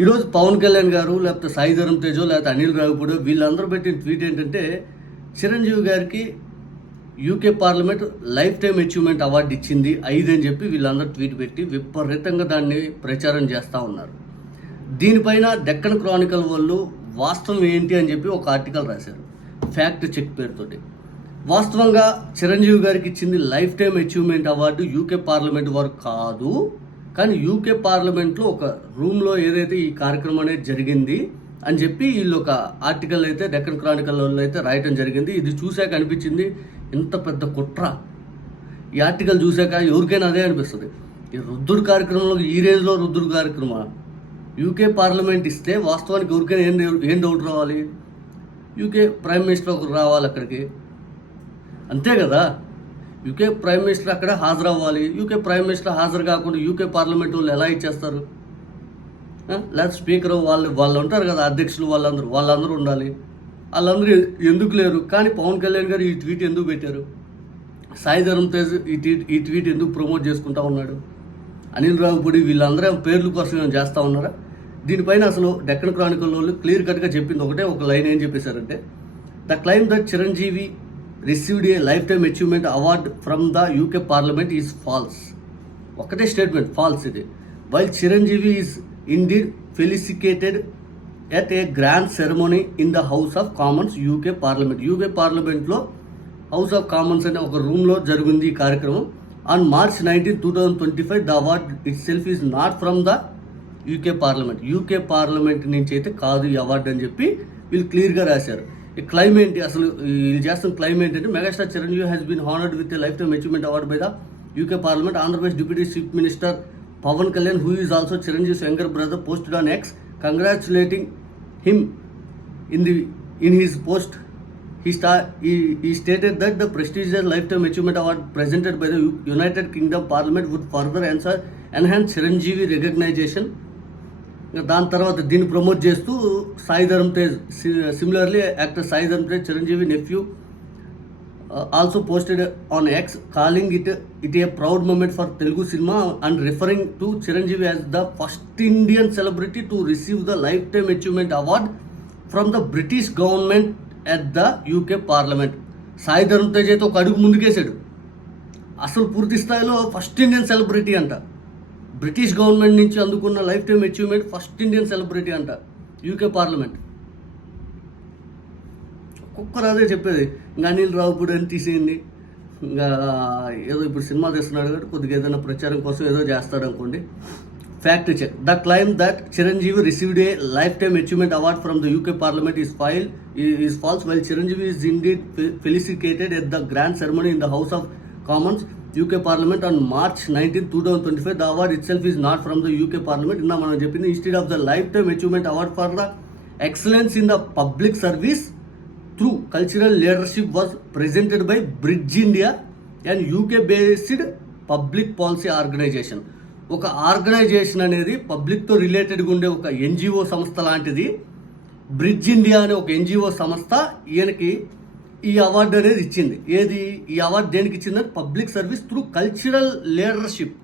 ఈరోజు పవన్ కళ్యాణ్ గారు లేకపోతే సాయిధరం తేజో లేకపోతే అనిల్ రావిపూడి వీళ్ళందరూ పెట్టిన ట్వీట్ ఏంటంటే చిరంజీవి గారికి UK parliament life time achievement award ఇచ్చింది ఐదు అని చెప్పి వీళ్ళందరూ ట్వీట్ పెట్టి విపరీతంగా దాన్ని ప్రచారం చేస్తూ ఉన్నారు. దీనిపైన డెక్కన్ క్రానికల్ వాళ్ళు వాస్తవం ఏంటి అని చెప్పి ఒక ఆర్టికల్ రాశారు ఫ్యాక్ట్ చెక్ పేరుతోటి. వాస్తవంగా చిరంజీవి గారికి ఇచ్చింది life time achievement award UK parliament వారు కాదు కానీ యూకే పార్లమెంట్లో ఒక రూమ్లో ఏదైతే ఈ కార్యక్రమం అనేది జరిగింది అని చెప్పి వీళ్ళు ఒక ఆర్టికల్ అయితే డెక్కన్ క్రానికల్ వాళ్ళు అయితే రాయటం జరిగింది. ఇది చూశాక అనిపించింది ఇంత పెద్ద కుట్ర. ఈ ఆర్టికల్ చూశాక ఎవరికైనా అదే అనిపిస్తుంది. ఈ రుద్దుడు కార్యక్రమంలో ఈ రేంజ్లో రుద్దుడు కార్యక్రమం యూకే పార్లమెంట్ ఇస్తే వాస్తవానికి ఎవరికైనా ఏం ఏం డౌట్ రావాలి? యూకే ప్రైమ్ మినిస్టర్ ఒకరు రావాలి అక్కడికి. అంతే కదా? యూకే ప్రైమ్ మినిస్టర్ అక్కడ హాజరవ్వాలి. యూకే ప్రైమ్ మినిస్టర్ హాజరు కాకుండా యూకే పార్లమెంట్ వాళ్ళు ఎలా ఇచ్చేస్తారు? లేదా స్పీకర్ వాళ్ళు వాళ్ళు ఉంటారు కదా అధ్యక్షులు వాళ్ళందరూ వాళ్ళందరూ ఉండాలి. వాళ్ళందరూ ఎందుకు లేరు? కానీ పవన్ కళ్యాణ్ గారు ఈ ట్వీట్ ఎందుకు పెట్టారు? సాయి ధరమ్ తేజ్ ఈ ట్వీట్ ఈ ట్వీట్ ఎందుకు ప్రమోట్ చేసుకుంటా ఉన్నాడు? అనిల్ రావుపూడి వీళ్ళందరూ పేర్ల కోసం చేస్తూ ఉన్నారా? దీనిపైన అసలు డెక్కన్ క్రానికల్ వాళ్ళు క్లియర్ కట్గా చెప్పింది ఒకటే ఒక లైన్ ఏం చెప్పేశారంటే the claim that Chiranjeevi received a life time achievement award from the UK parliament is false ఒకటే స్టేట్మెంట్ ఫాల్స్ ఇది. While Chiranjeevi is indeed felicitated at a grand ceremony in the House of Commons UK parliament UK పార్లమెంట్లో House of Commons అనే ఒక రూమ్లో జరిగింది ఈ కార్యక్రమం. On March nineteen two thousand twenty five the award itself is not from the UK parliament UK parliament నుంచి అయితే కాదు ఈ అవార్డు అని చెప్పి వీళ్ళు క్లియర్గా రాశారు. ఈ క్లైమ్ ఏంటి అసలు వీళ్ళు చేస్తున్న క్లైమ్ ఏంటంటే megastar Chiranjeevi has been honoured with life time achievement award by the UK parliament Andhra Pradesh deputy chief minister Pawan Kalyan who is also Chiranjeevi younger brother posted on X congratulating him in the in his post he, star, he, he stated that the prestigious lifetime achievement award presented by the U- United Kingdom Parliament would further answer, enhance Chiranjeevi ఇంకా దాని తర్వాత దీన్ని promote చేస్తూ Sai Dharam Tej similarly actor Sai Dharam Tej Chiranjeevi nephew also posted on X calling it it a proud moment for Telugu cinema and referring to Chiranjeevi as the first Indian celebrity to receive the life time achievement award from the British government at the UK parliament Sai Dharam Tej అయితే ఒక అడుగు ముందుకేశాడు. అసలు పూర్తి స్థాయిలో first Indian celebrity అంట. British government నుంచి అందుకున్న life time achievement first Indian celebrity అంట యూకే పార్లమెంట్. ఒక్కొక్కరు అదే చెప్పేది ఇంకా అనిల్ రావుపూడి అని తీసేయండి? ఇంకా ఏదో ఇప్పుడు సినిమా తీస్తున్నాడు కాబట్టి కొద్దిగా ఏదైనా ప్రచారం కోసం ఏదో చేస్తాడు అనుకోండి. Fact check the claim that Chiranjeevi received a life time achievement award from the UK parliament is fail is false while Chiranjeevi is indeed felicitated at the grand ceremony in the House of Commons UK parliament on March nineteen two thousand twenty five the award itself is not from the UK parliament ఇందా మనం చెప్పింది instead of the life time achievement award for the excellence in the public service through cultural leadership was presented by Bridge India and UK based public policy organisation ఒక organisation అనేది పబ్లిక్తో రిలేటెడ్గా ఉండే ఒక NGO సంస్థ లాంటిది. బ్రిడ్జ్ ఇండియా అనే ఒక ఎన్జిఓ సంస్థ ఈయనకి ఈ అవార్డు అనేది ఇచ్చింది. ఏది? ఈ అవార్డు దేనికి ఇచ్చిందని public service through cultural leadership.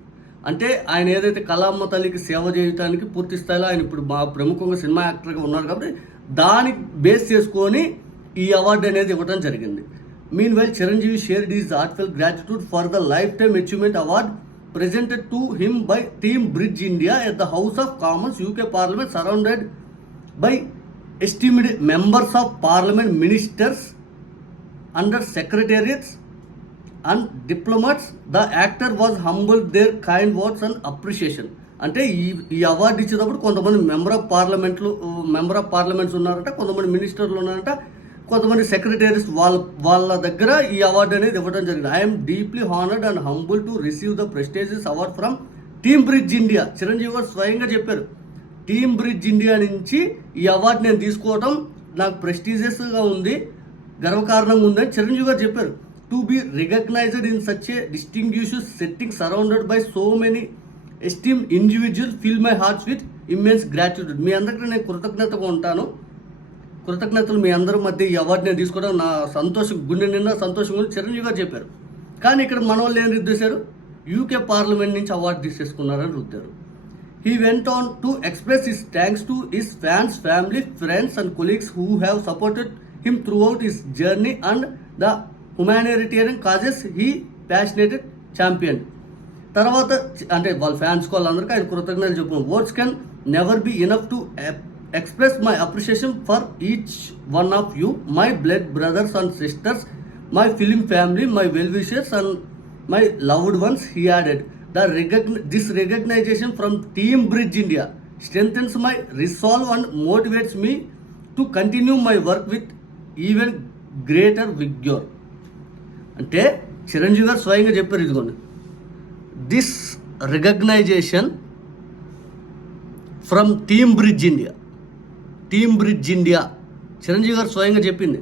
అంటే ఆయన ఏదైతే కళామ్మ తల్లికి సేవ చేయడానికి పూర్తి స్థాయిలో ఆయన ఇప్పుడు మా ప్రముఖంగా సినిమా యాక్టర్గా ఉన్నారు కాబట్టి దానికి బేస్ చేసుకొని ఈ అవార్డు అనేది ఇవ్వడం జరిగింది. Mean well Chiranjeevi shared is heartfelt gratitude for the life time achievement award presented to him by team Bridge India at the House of Commons UK parliament surrounded by esteemed members of parliament ministers under secretariats, and diplomats. The actor was humbled their kind words and appreciation. అంటే ఈ ఈ award ఇచ్చేటప్పుడు కొంతమంది member of పార్లమెంట్లు member of parliaments ఉన్నారంట కొంతమంది మినిస్టర్లు ఉన్నారంట కొంతమంది సెక్రటరీస్ వాళ్ళ వాళ్ళ దగ్గర ఈ అవార్డు అనేది ఇవ్వడం జరిగింది I'm deeply honoured and humble to receive the prestigious award from team Bridge India Chiranjeevi garu స్వయంగా చెప్పారు టీమ్ బ్రిడ్జ్ ఇండియా నుంచి ఈ అవార్డు నేను తీసుకోవడం నాకు ప్రెస్టీజియస్గా ఉంది గర్వకారణంగా ఉందని చిరంజీవి గారు చెప్పారు. To be recognised in such a distinguish setting surrounded by so many esteem individual feel my hearts with immense gratitude మీ అందరికీ నేను కృతజ్ఞతగా ఉంటాను. కృతజ్ఞతలు మీ అందరి మధ్య ఈ అవార్డు నేను తీసుకోవడం నా సంతోషం గుండె నిండా సంతోషం గురించి చిరంజీవి గారు చెప్పారు. కానీ ఇక్కడ మన వాళ్ళు ఏం రుద్దేశారు? యూకే పార్లమెంట్ నుంచి అవార్డు తీసేసుకున్నారని రుద్దారు. He went on to express his thanks to his fans family friends and colleagues who have supported him throughout his journey and the humanitarian causes he passionated champion తర్వాత అంటే వాళ్ళ fans వాళ్ళందరికీ ఆయన కృతజ్ఞతలు చెప్పాను words can never be enough to express my appreciation for each one of you my blood brothers and sisters my film family my well wishers and my loved ones he added the recog this recognition from team Bridge India strengths my resolve and motivates me to continue my work with even greater vigour అంటే చిరంజీవి గారు స్వయంగా చెప్పారు ఇదిగోండి. This recognition from team Bridge India team Bridge India Chiranjeevi garu స్వయంగా చెప్పింది.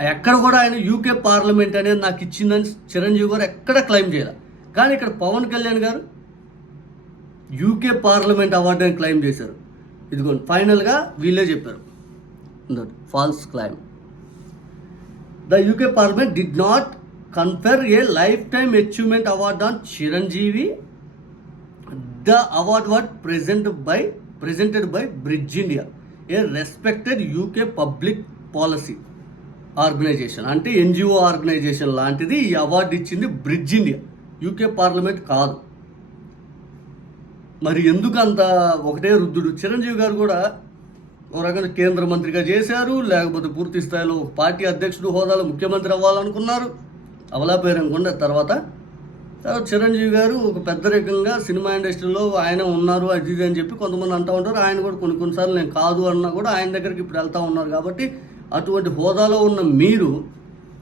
ఎక్కడ కూడా ఆయన UK parliament అనేది నాకు ఇచ్చిందని చిరంజీవి గారు ఎక్కడ క్లెయిమ్ చేయాలి. కానీ ఇక్కడ Pawan Kalyan garu UK parliament award అని క్లెయిమ్ చేశారు. ఇదిగోండి ఫైనల్గా వీళ్ళే చెప్పారు. False claim the UK parliament did not confer a life time achievement award on Chiranjeevi the award what present by presented by Bridge India a respected UK public policy organisation అంటే NGO organisation లాంటిది ఈ award ఇచ్చింది Bridge India UK parliament కాదు. మరి ఎందుకు అంత ఒకటే రుద్దుడు? చిరంజీవి గారు కూడా రకంగా కేంద్ర మంత్రిగా చేశారు. లేకపోతే పూర్తి స్థాయిలో పార్టీ అధ్యక్షుడు హోదాలో ముఖ్యమంత్రి అవ్వాలనుకున్నారు. అవలాపేరనుకున్న తర్వాత. తర్వాత చిరంజీవి గారు ఒక పెద్ద రకంగా సినిమా ఇండస్ట్రీలో ఆయన ఉన్నారు అది ఇది అని చెప్పి కొంతమంది అంటూ ఉంటారు. ఆయన కూడా కొన్ని కొన్నిసార్లు నేను కాదు అన్నా కూడా ఆయన దగ్గరికి ఇప్పుడు వెళ్తూ ఉన్నారు కాబట్టి అటువంటి హోదాలో ఉన్న మీరు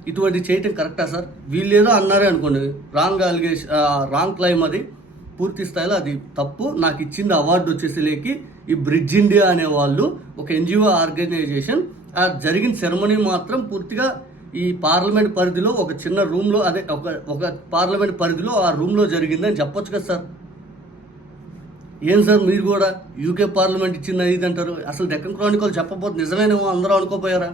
ఇటువంటి చేయటం కరెక్టా సార్? వీళ్ళు ఏదో అన్నారే అనుకోండి. రాంగ్ అలిగేషన్ రాంగ్ క్లైమ్ అది. పూర్తి స్థాయిలో అది తప్పు. నాకు ఇచ్చింది అవార్డు వచ్చేసి ఈ బ్రిడ్జ్ ఇండియా అనే వాళ్ళు ఒక ఎన్జిఓ ఆర్గనైజేషన్. ఆ జరిగిన సెరమనీ మాత్రం పూర్తిగా ఈ పార్లమెంట్ పరిధిలో ఒక చిన్న రూమ్లో అదే ఒక ఒక పార్లమెంట్ పరిధిలో ఆ రూమ్లో జరిగిందని చెప్పొచ్చు కదా సార్. ఏం సార్ మీరు కూడా? యూకే పార్లమెంట్ ఇచ్చింది ఇది అంటారు అసలు డెక్కన్ క్రానికల్ చెప్పబోతు నిజమేనేమో అందరూ అనుకోపోయారా?